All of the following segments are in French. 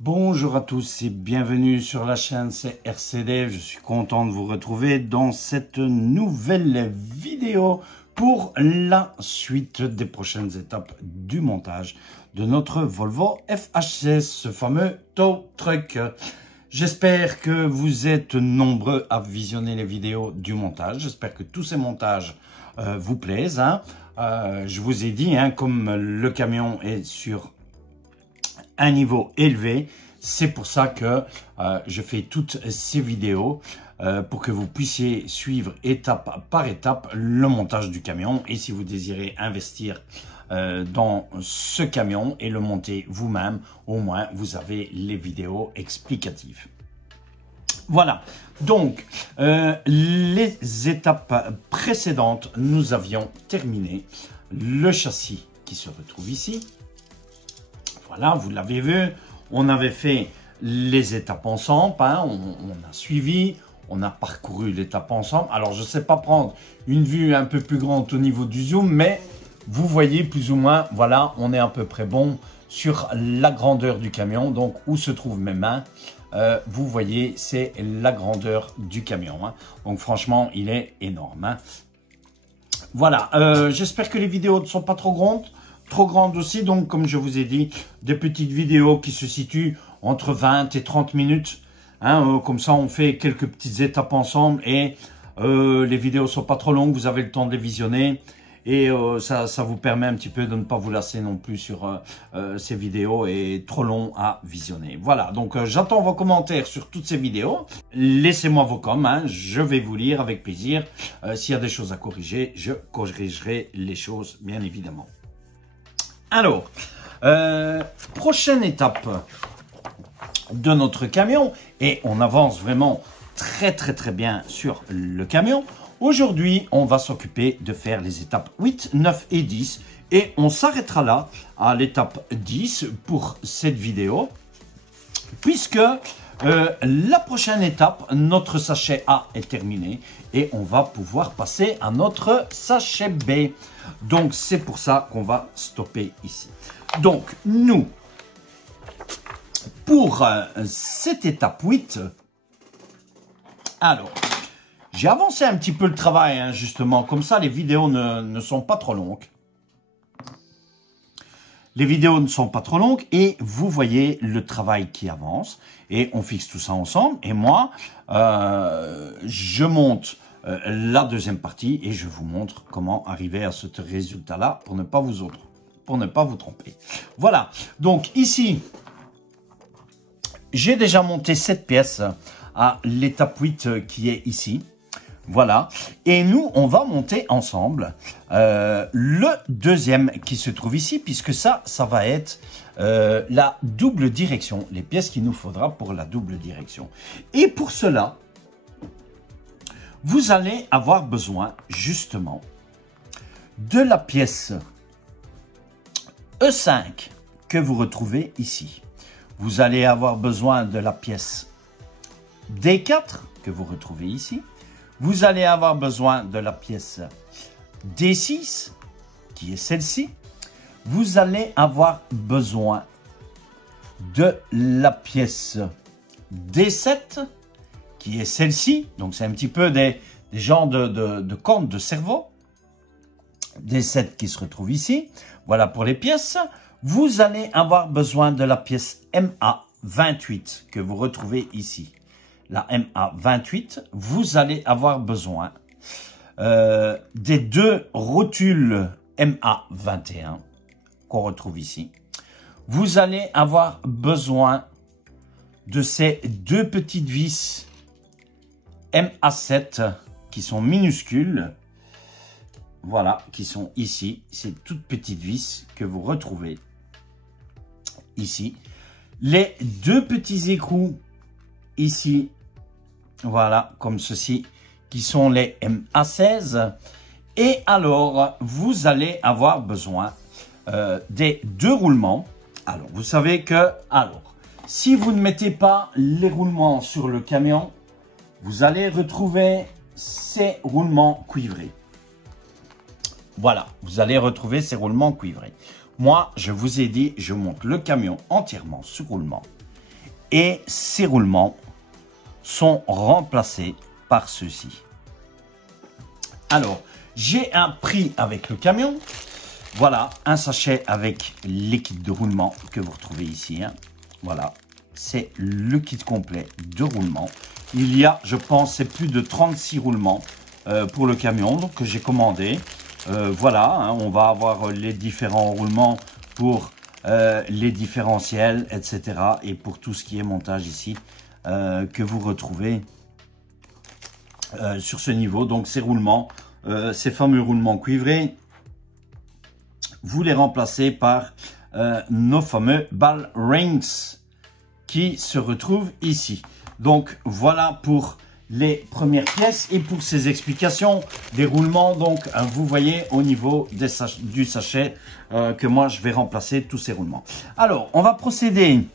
Bonjour à tous et bienvenue sur la chaîne, c'est RCD. Je suis content de vous retrouver dans cette nouvelle vidéo pour la suite des prochaines étapes du montage de notre Volvo FH16, ce fameux tow truck. J'espère que vous êtes nombreux à visionner les vidéos du montage. J'espère que tous ces montages vous plaisent. Je vous ai dit, comme le camion est sur un niveau élevé, c'est pour ça que je fais toutes ces vidéos pour que vous puissiez suivre étape par étape le montage du camion. Et si vous désirez investir dans ce camion et le monter vous-même, au moins vous avez les vidéos explicatives. Voilà, donc les étapes précédentes, nous avions terminé le châssis qui se retrouve ici. Voilà, vous l'avez vu, on avait fait les étapes ensemble, on a suivi, on a parcouru l'étape ensemble. Alors, je ne sais pas prendre une vue un peu plus grande au niveau du zoom, mais vous voyez plus ou moins, voilà, on est à peu près bon sur la grandeur du camion. Donc, où se trouvent mes mains, vous voyez, c'est la grandeur du camion. Donc, franchement, il est énorme. Voilà, j'espère que les vidéos ne sont pas trop grandes aussi, donc comme je vous ai dit, des petites vidéos qui se situent entre 20 et 30 minutes, comme ça on fait quelques petites étapes ensemble et les vidéos sont pas trop longues, vous avez le temps de les visionner et ça vous permet un petit peu de ne pas vous lasser non plus sur ces vidéos et trop long à visionner. Voilà, donc j'attends vos commentaires sur toutes ces vidéos, laissez-moi vos coms, je vais vous lire avec plaisir. S'il y a des choses à corriger, je corrigerai les choses bien évidemment. Alors, prochaine étape de notre camion, et on avance vraiment très bien sur le camion. Aujourd'hui, on va s'occuper de faire les étapes 8, 9 et 10, et on s'arrêtera là à l'étape 10 pour cette vidéo, puisque la prochaine étape, notre sachet A est terminé et on va pouvoir passer à notre sachet B. Donc, c'est pour ça qu'on va stopper ici. Donc, nous, pour cette étape 8, alors, j'ai avancé un petit peu le travail, justement. Comme ça, les vidéos ne sont pas trop longues. Les vidéos ne sont pas trop longues et vous voyez le travail qui avance. Et on fixe tout ça ensemble. Et moi, je monte la deuxième partie et je vous montre comment arriver à ce résultat-là pour ne pas vous tromper. Voilà. Donc ici, j'ai déjà monté cette pièce à l'étape 8 qui est ici. Voilà, et nous, on va monter ensemble le deuxième qui se trouve ici, puisque ça va être la double direction, les pièces qu'il nous faudra pour la double direction. Et pour cela, vous allez avoir besoin, justement, de la pièce E5 que vous retrouvez ici. Vous allez avoir besoin de la pièce D4 que vous retrouvez ici. Vous allez avoir besoin de la pièce D6, qui est celle-ci. Vous allez avoir besoin de la pièce D7, qui est celle-ci. Donc, c'est un petit peu des genres de cornes de cerveau. D7 qui se retrouve ici. Voilà pour les pièces. Vous allez avoir besoin de la pièce MA28 que vous retrouvez ici. La MA28, vous allez avoir besoin des deux rotules MA21 qu'on retrouve ici. Vous allez avoir besoin de ces deux petites vis MA7 qui sont minuscules. Voilà, qui sont ici. Ces toutes petites vis que vous retrouvez ici. Les deux petits écrous ici, voilà, comme ceci, qui sont les MA16. Et alors, vous allez avoir besoin des deux roulements. Alors, vous savez que, si vous ne mettez pas les roulements sur le camion, vous allez retrouver ces roulements cuivrés. Voilà, vous allez retrouver ces roulements cuivrés. Moi, je vous ai dit, je monte le camion entièrement sur roulement. et ces roulements sont remplacés par ceux-ci. Alors, j'ai un prix avec le camion. Voilà, un sachet avec les kits de roulement que vous retrouvez ici. Hein. Voilà, c'est le kit complet de roulement. Il y a, je pense, c'est plus de 36 roulements pour le camion donc, que j'ai commandé. Voilà, hein, on va avoir les différents roulements pour les différentiels, etc. Et pour tout ce qui est montage ici, que vous retrouvez sur ce niveau. Donc ces roulements, ces fameux roulements cuivrés, vous les remplacez par nos fameux ball rings qui se retrouvent ici. Donc voilà pour les premières pièces et pour ces explications des roulements. Donc vous voyez au niveau du sachet que moi je vais remplacer tous ces roulements. Alors on va procéder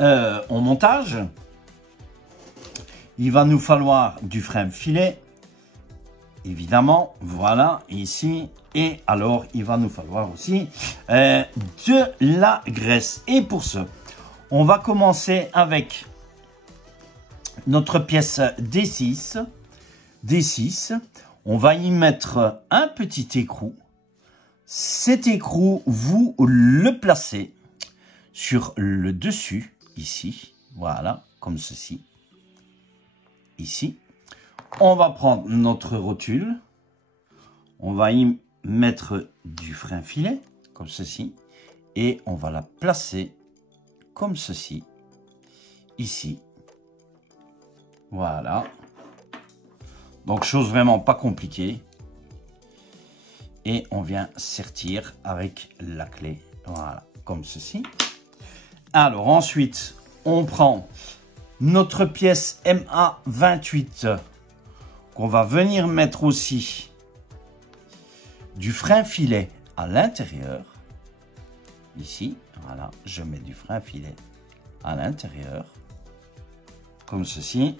au montage. Il va nous falloir du frein filet, évidemment, voilà, ici. Et alors, il va nous falloir aussi de la graisse. Et pour ce, on va commencer avec notre pièce D6. D6, on va y mettre un petit écrou. Cet écrou, vous le placez sur le dessus, ici, voilà, comme ceci. Ici, on va prendre notre rotule, on va y mettre du frein filet, comme ceci, et on va la placer comme ceci, ici. Voilà. Donc, chose vraiment pas compliquée. Et on vient sertir avec la clé, voilà, comme ceci. Alors, ensuite, on prend notre pièce MA28 qu'on va venir mettre aussi du frein filet à l'intérieur. Ici, voilà, je mets du frein filet à l'intérieur, comme ceci.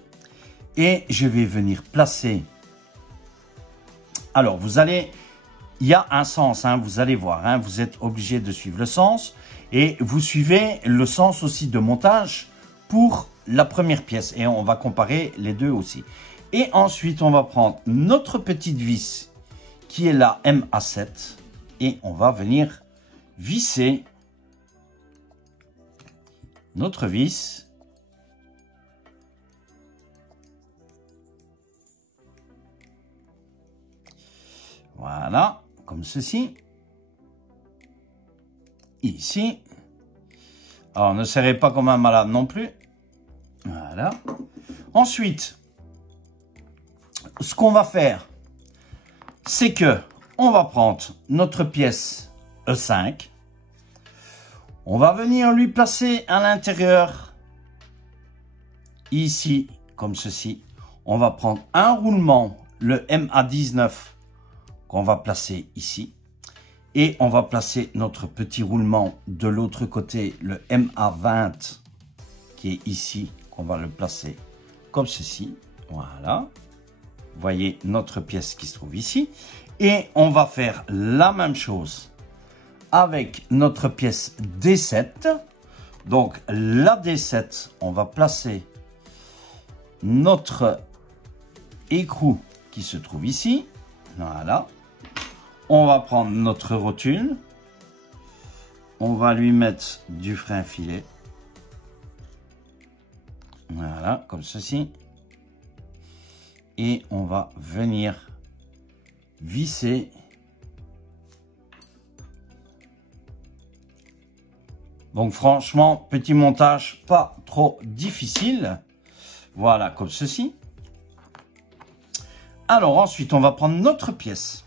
Et je vais venir placer. Alors, vous allez, il y a un sens, hein, vous allez voir, hein, vous êtes obligé de suivre le sens. Et vous suivez le sens aussi de montage pour la première pièce et on va comparer les deux aussi. Et ensuite, on va prendre notre petite vis qui est la MA7 et on va venir visser notre vis. Voilà, comme ceci. Ici. Alors, ne serrez pas comme un malade non plus. Voilà. Ensuite, ce qu'on va faire, c'est que on va prendre notre pièce E5. On va venir lui placer à l'intérieur, ici, comme ceci. On va prendre un roulement, le MA19, qu'on va placer ici. Et on va placer notre petit roulement de l'autre côté, le MA20, qui est ici, qu'on va le placer comme ceci. Voilà. Vous voyez notre pièce qui se trouve ici. Et on va faire la même chose avec notre pièce D7. Donc la D7, on va placer notre écrou qui se trouve ici. Voilà. On va prendre notre rotule. On va lui mettre du frein filet. Voilà, comme ceci. Et on va venir visser. Donc franchement, petit montage pas trop difficile. Voilà, comme ceci. Alors ensuite, on va prendre notre pièce.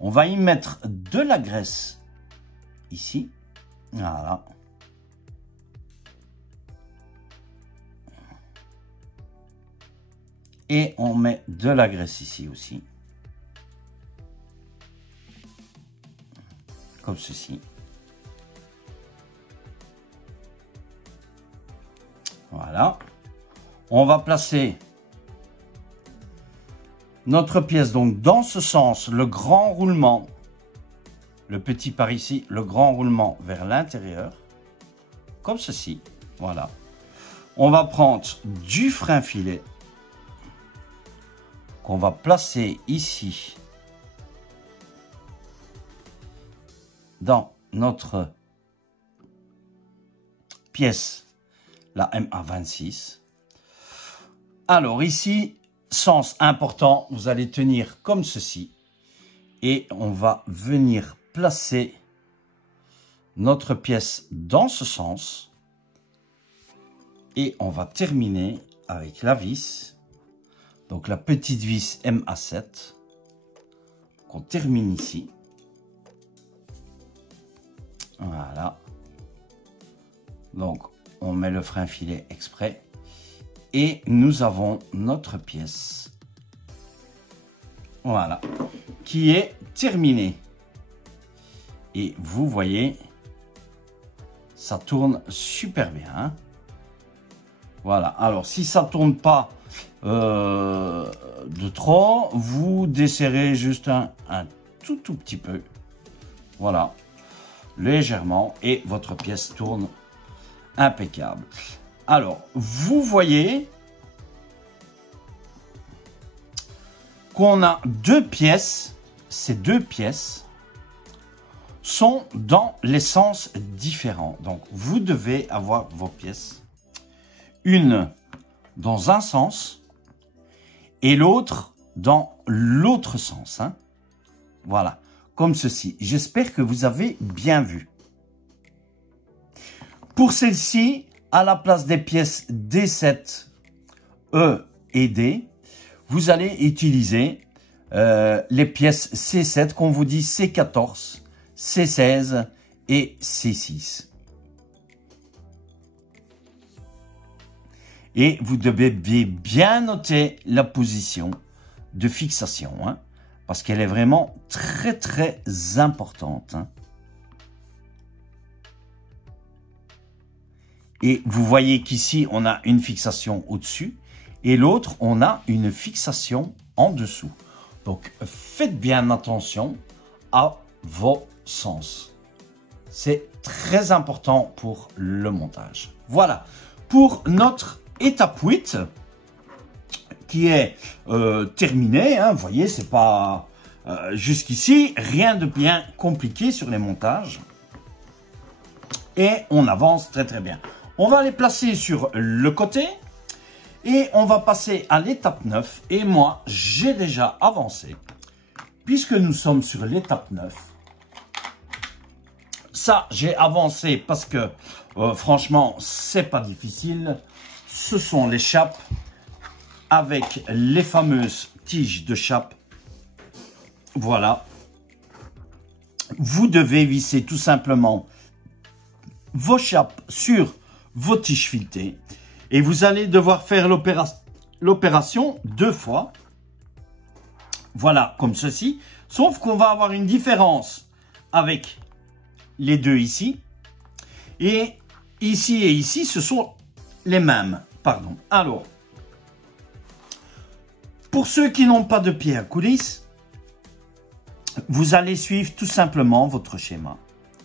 On va y mettre de la graisse ici. Voilà. Et on met de la graisse ici aussi. Comme ceci. Voilà. On va placer notre pièce donc dans ce sens, le grand roulement, le petit par ici, le grand roulement vers l'intérieur, comme ceci. Voilà. On va prendre du frein filet qu'on va placer ici dans notre pièce, la MA26. Alors ici, sens important, vous allez tenir comme ceci et on va venir placer notre pièce dans ce sens et on va terminer avec la vis, donc la petite vis MA7 qu'on termine ici. Voilà. Donc on met le frein filet exprès et nous avons notre pièce, voilà, qui est terminée. Et vous voyez, ça tourne super bien, hein. Voilà. Alors si ça tourne pas de trop, vous desserrez juste un tout petit peu, voilà, légèrement, et votre pièce tourne impeccable. Alors, vous voyez qu'on a deux pièces. Ces deux pièces sont dans les sens différents. Donc, vous devez avoir vos pièces. Une dans un sens et l'autre dans l'autre sens, hein. Voilà, comme ceci. J'espère que vous avez bien vu. Pour celle-ci, à la place des pièces D7, E et D, vous allez utiliser les pièces C7, qu'on vous dit C14, C16 et C6. Et vous devez bien noter la position de fixation, hein, parce qu'elle est vraiment très importante, hein. Et vous voyez qu'ici, on a une fixation au-dessus et l'autre, on a une fixation en dessous. Donc, faites bien attention à vos sens. C'est très important pour le montage. Voilà, pour notre étape 8 qui est terminée, hein. Vous voyez, c'est pas jusqu'ici, rien de bien compliqué sur les montages. Et on avance très bien. On va les placer sur le côté et on va passer à l'étape 9. Et moi, j'ai déjà avancé puisque nous sommes sur l'étape 9. Ça, j'ai avancé parce que franchement, c'est pas difficile. Ce sont les chapes avec les fameuses tiges de chape. Voilà. Vous devez visser tout simplement vos chapes sur vos tiges filetées et vous allez devoir faire l'opération 2 fois. Voilà, comme ceci. Sauf qu'on va avoir une différence avec les deux ici. Et ici, ce sont les mêmes. Pardon. Alors, pour ceux qui n'ont pas de pied à coulisse, vous allez suivre tout simplement votre schéma.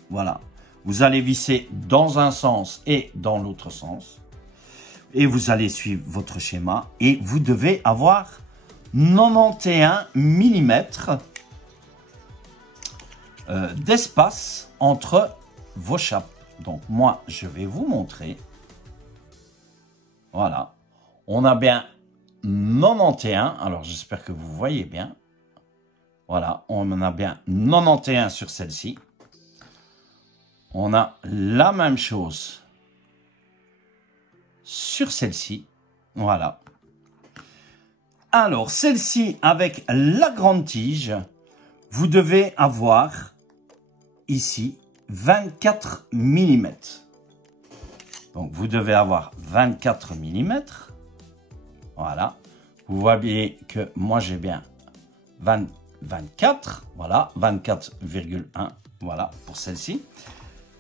Voilà. Vous allez visser dans un sens et dans l'autre sens. Et vous allez suivre votre schéma. Et vous devez avoir 91 mm d'espace entre vos chapes. Donc, moi, je vais vous montrer. Voilà. On a bien 91. Alors, j'espère que vous voyez bien. Voilà. On en a bien 91 sur celle-ci. On a la même chose sur celle-ci. Voilà. Alors, celle-ci avec la grande tige, vous devez avoir ici 24 mm. Donc, vous devez avoir 24 mm. Voilà. Vous voyez que moi, j'ai bien 24. Voilà. 24,1. Voilà pour celle-ci.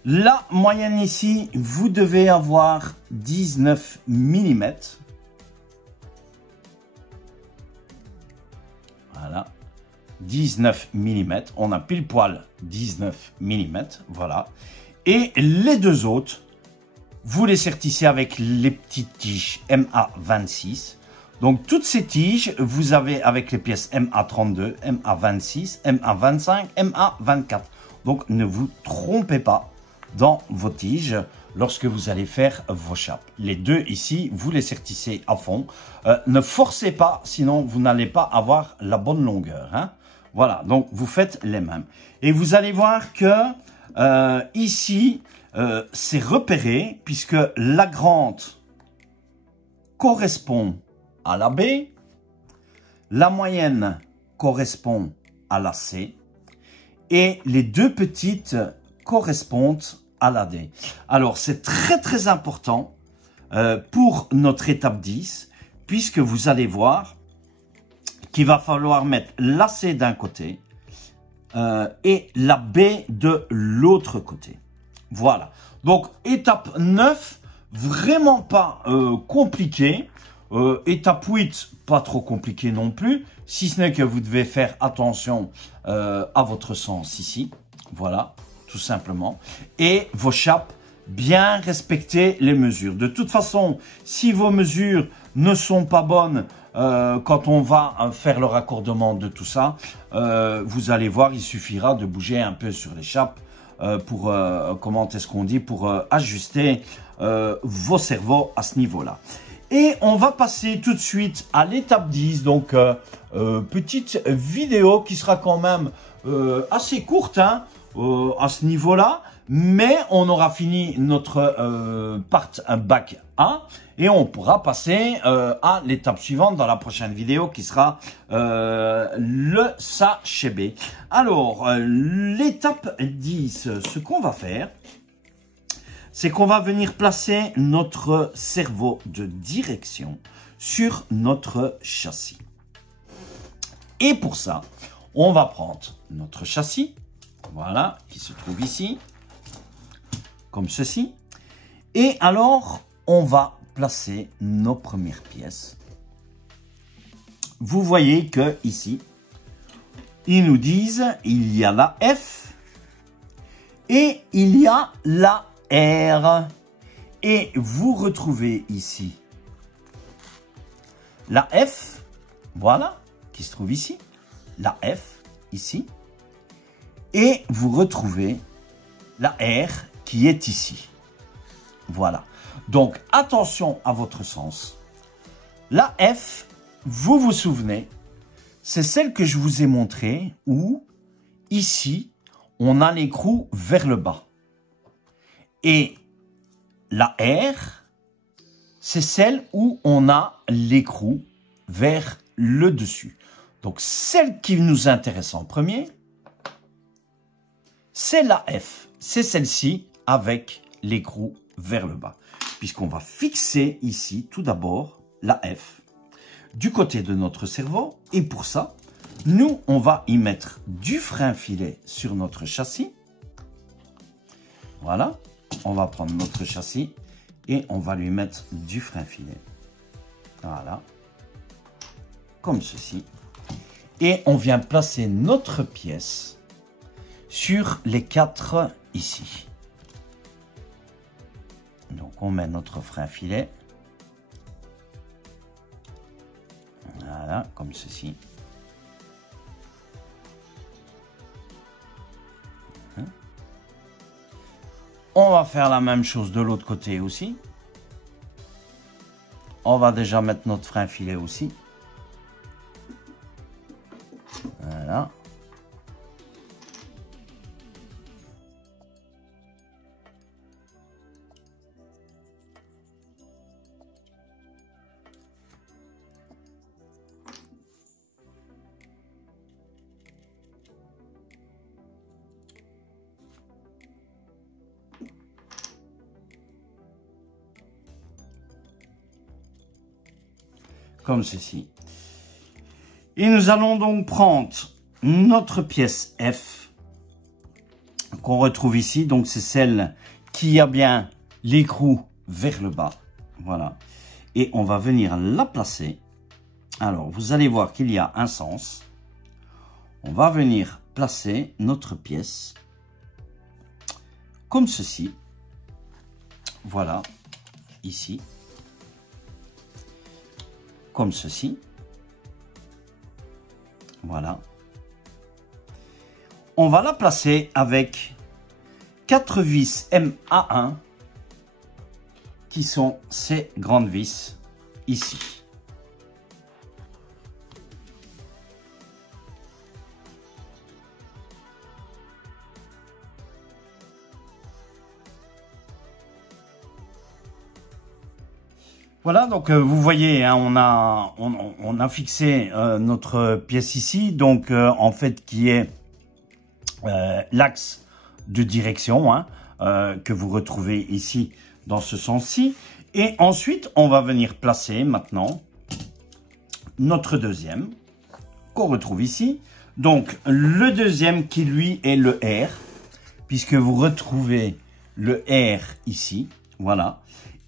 La moyenne ici, vous devez avoir 19 mm. Voilà. 19 mm. On a pile poil 19 mm. Voilà. Et les deux autres, vous les sertissez avec les petites tiges MA26. Donc, toutes ces tiges, vous avez avec les pièces MA32, MA26, MA25, MA24. Donc, ne vous trompez pas dans vos tiges lorsque vous allez faire vos chapes. Les deux ici, vous les sertissez à fond. Ne forcez pas, sinon vous n'allez pas avoir la bonne longueur. Hein. Voilà, donc vous faites les mêmes. Et vous allez voir que ici, c'est repéré puisque la grande correspond à la B, la moyenne correspond à la C et les deux petites correspondent à la D. Alors, c'est très important pour notre étape 10, puisque vous allez voir qu'il va falloir mettre la C d'un côté et la B de l'autre côté. Voilà. Donc, étape 9, vraiment pas compliqué. Étape 8, pas trop compliqué non plus, si ce n'est que vous devez faire attention à votre sens ici. Voilà. Tout simplement, et vos chapes, bien respecter les mesures. De toute façon, si vos mesures ne sont pas bonnes quand on va faire le raccordement de tout ça, vous allez voir, il suffira de bouger un peu sur les chapes pour, comment est-ce qu'on dit, pour ajuster vos cerveaux à ce niveau-là. Et on va passer tout de suite à l'étape 10, donc petite vidéo qui sera quand même assez courte, hein, à ce niveau-là, mais on aura fini notre part bac 1 et on pourra passer à l'étape suivante dans la prochaine vidéo qui sera le sachet B. Alors, l'étape 10, ce qu'on va faire, c'est qu'on va venir placer notre cerveau de direction sur notre châssis. Et pour ça, on va prendre notre châssis, voilà, qui se trouve ici, comme ceci. Et alors, on va placer nos premières pièces. Vous voyez que ici, ils nous disent, il y a la F et il y a la R. Et vous retrouvez ici la F, voilà, qui se trouve ici, la F, ici. Et vous retrouvez la R qui est ici. Voilà. Donc, attention à votre sens. La F, vous vous souvenez, c'est celle que je vous ai montrée où, ici, on a l'écrou vers le bas. Et la R, c'est celle où on a l'écrou vers le dessus. Donc, celle qui nous intéresse en premier, c'est la F. C'est celle-ci avec l'écrou vers le bas. Puisqu'on va fixer ici, tout d'abord, la F du côté de notre cerveau. Et pour ça, nous, on va y mettre du frein filet sur notre châssis. Voilà. On va prendre notre châssis et on va lui mettre du frein filet. Voilà. Comme ceci. Et on vient placer notre pièce sur les 4 ici. Donc, on met notre frein filet. Voilà, comme ceci. On va faire la même chose de l'autre côté aussi. On va déjà mettre notre frein filet aussi. Voilà. Comme ceci. Et nous allons donc prendre notre pièce F qu'on retrouve ici. Donc, c'est celle qui a bien l'écrou vers le bas. Voilà. Et on va venir la placer. Alors, vous allez voir qu'il y a un sens. On va venir placer notre pièce comme ceci. voilà, ici, comme ceci. Voilà. On va la placer avec 4 vis MA1 qui sont ces grandes vis ici. Voilà, donc vous voyez, hein, on a fixé notre pièce ici, donc en fait qui est l'axe de direction, hein, que vous retrouvez ici dans ce sens-ci. Et ensuite, on va venir placer maintenant notre deuxième qu'on retrouve ici. Donc le deuxième qui lui est le R, puisque vous retrouvez le R ici, voilà.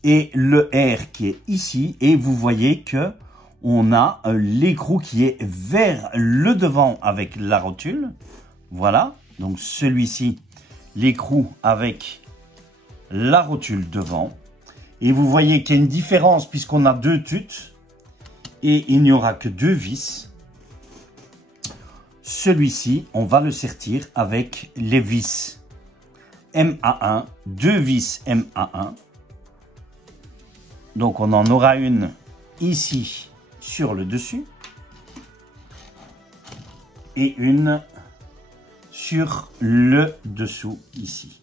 Et le R qui est ici, et vous voyez que on a l'écrou qui est vers le devant avec la rotule. Voilà, donc celui-ci, l'écrou avec la rotule devant. Et vous voyez qu'il y a une différence puisqu'on a 2 tutes et il n'y aura que 2 vis. Celui-ci, on va le sertir avec les vis MA1, 2 vis MA1. Donc, on en aura une ici sur le dessus et une sur le dessous ici.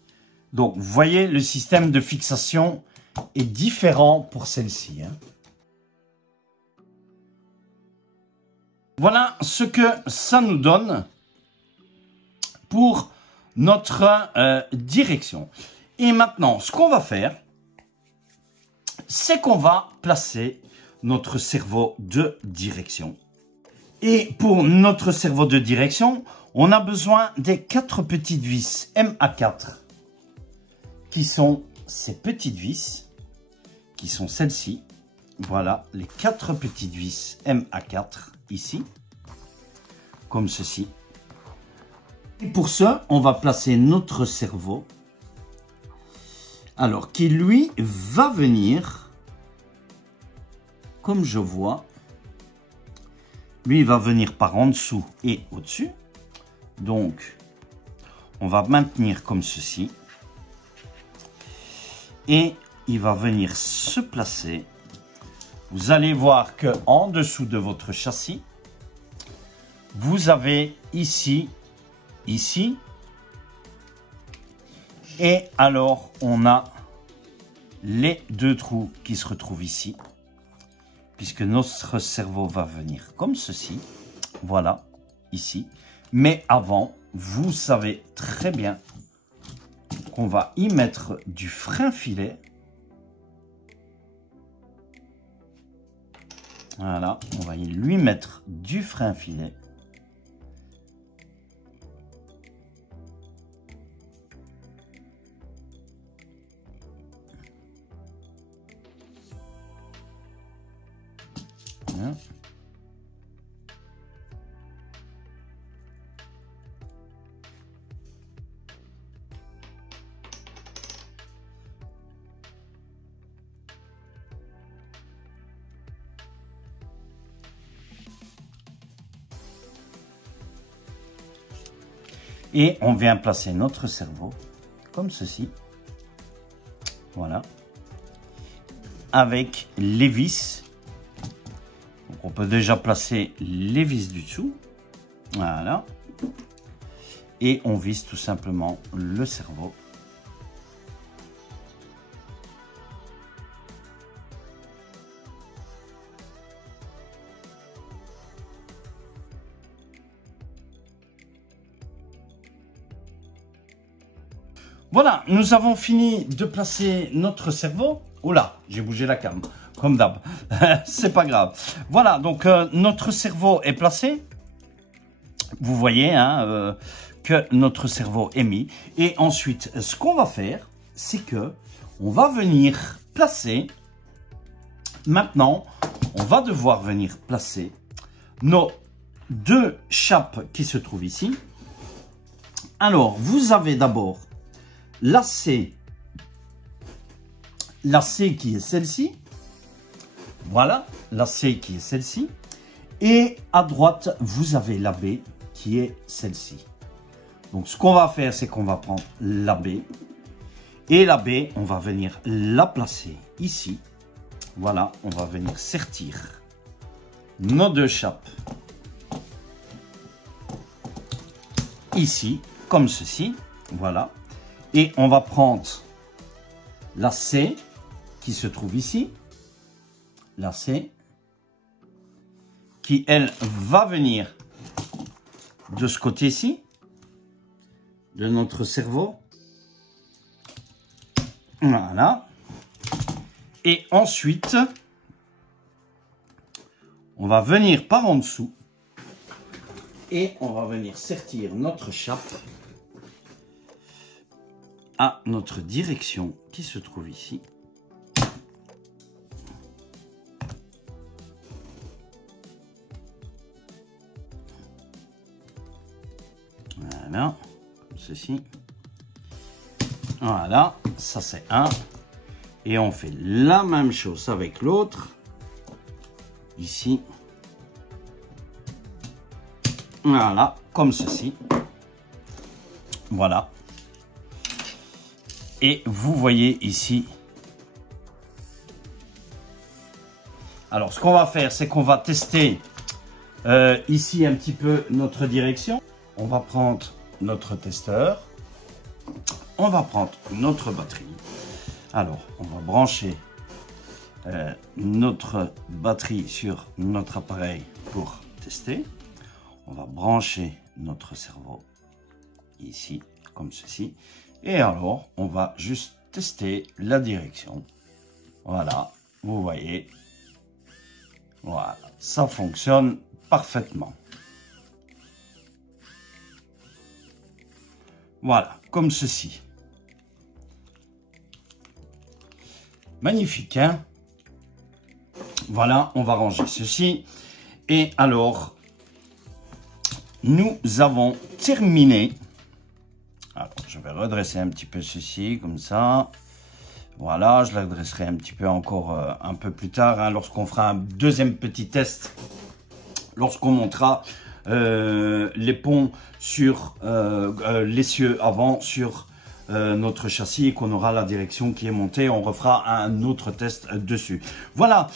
Donc, vous voyez, le système de fixation est différent pour celle-ci. Hein. Voilà ce que ça nous donne pour notre direction. Et maintenant, ce qu'on va faire, c'est qu'on va placer notre cerveau de direction. Et pour notre cerveau de direction, on a besoin des 4 petites vis MA4 qui sont ces petites vis, qui sont celles-ci. Voilà, les 4 petites vis MA4 ici, comme ceci. Et pour ça, on va placer notre cerveau, alors qui lui va venir, comme je vois, lui il va venir par en dessous et au-dessus. Donc, on va maintenir comme ceci. Et il va venir se placer. Vous allez voir que en dessous de votre châssis, vous avez ici, ici. Et alors, on a les 2 trous qui se retrouvent ici. Puisque notre cerveau va venir comme ceci. Voilà, ici. Mais avant, vous savez très bien qu'on va y mettre du frein filet. Voilà, on va y lui mettre du frein filet. Voilà. Et on vient placer notre cerveau comme ceci. Voilà. Avec les vis. Donc on peut déjà placer les vis du dessous. Voilà. Et on visse tout simplement le cerveau. Voilà, nous avons fini de placer notre cerveau. Oula, j'ai bougé la cam, comme d'hab. C'est pas grave. Voilà, donc notre cerveau est placé. Vous voyez hein, que notre cerveau est mis. Et ensuite, ce qu'on va faire, c'est que on va venir placer. Maintenant, on va devoir venir placer nos 2 chapes qui se trouvent ici. Alors, vous avez d'abord lacé la C qui est celle-ci. Voilà, la C qui est celle-ci. Et à droite, vous avez la B qui est celle-ci. Donc, ce qu'on va faire, c'est qu'on va prendre la B. Et la B, on va venir la placer ici. Voilà, on va venir sertir nos deux chapes ici, comme ceci. Voilà. Et on va prendre la C qui se trouve ici. La C qui, elle, va venir de ce côté-ci, de notre cerveau. Voilà. Et ensuite, on va venir par en dessous et on va venir sertir notre chape à notre direction qui se trouve ici. Voilà, comme ceci. Voilà, ça c'est un. Et on fait la même chose avec l'autre. Ici. Voilà, comme ceci. Voilà. Et vous voyez ici. Alors, ce qu'on va faire, c'est qu'on va tester ici un petit peu notre direction. On va prendre notre testeur. On va prendre notre batterie. Alors, on va brancher notre batterie sur notre appareil pour tester. On va brancher notre cerveau ici, comme ceci. Et alors, on va juste tester la direction. Voilà, vous voyez. Voilà, ça fonctionne parfaitement. Voilà, comme ceci. Magnifique, hein? Voilà, on va ranger ceci. Et alors, nous avons terminé. Alors, je vais redresser un petit peu ceci, comme ça. Voilà, je l'adresserai un petit peu encore un peu plus tard, hein, lorsqu'on fera un deuxième petit test. Lorsqu'on montera les ponts sur l'essieu avant sur notre châssis et qu'on aura la direction qui est montée, on refera un autre test dessus. Voilà,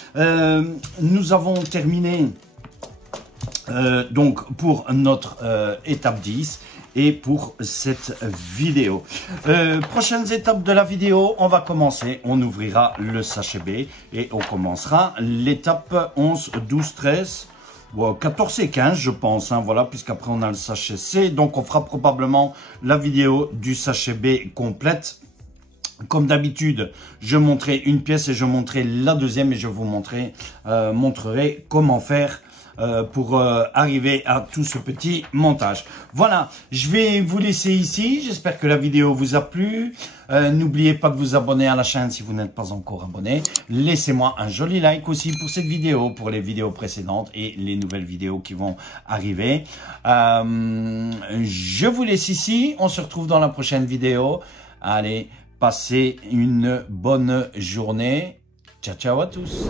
nous avons terminé donc pour notre étape 10 et pour cette vidéo. Prochaines étapes de la vidéo, on va commencer, on ouvrira le sachet B et on commencera l'étape 11, 12, 13, 14 et 15 je pense, hein, voilà, puisqu'après on a le sachet C, donc on fera probablement la vidéo du sachet B complète. Comme d'habitude, je montrerai une pièce et je montrerai la deuxième et je vous montrerai comment faire pour arriver à tout ce petit montage. Voilà, je vais vous laisser ici. J'espère que la vidéo vous a plu. N'oubliez pas de vous abonner à la chaîne si vous n'êtes pas encore abonné. Laissez-moi un joli like aussi pour cette vidéo, pour les vidéos précédentes et les nouvelles vidéos qui vont arriver. Je vous laisse ici. On se retrouve dans la prochaine vidéo. Allez, passez une bonne journée. Ciao, ciao à tous.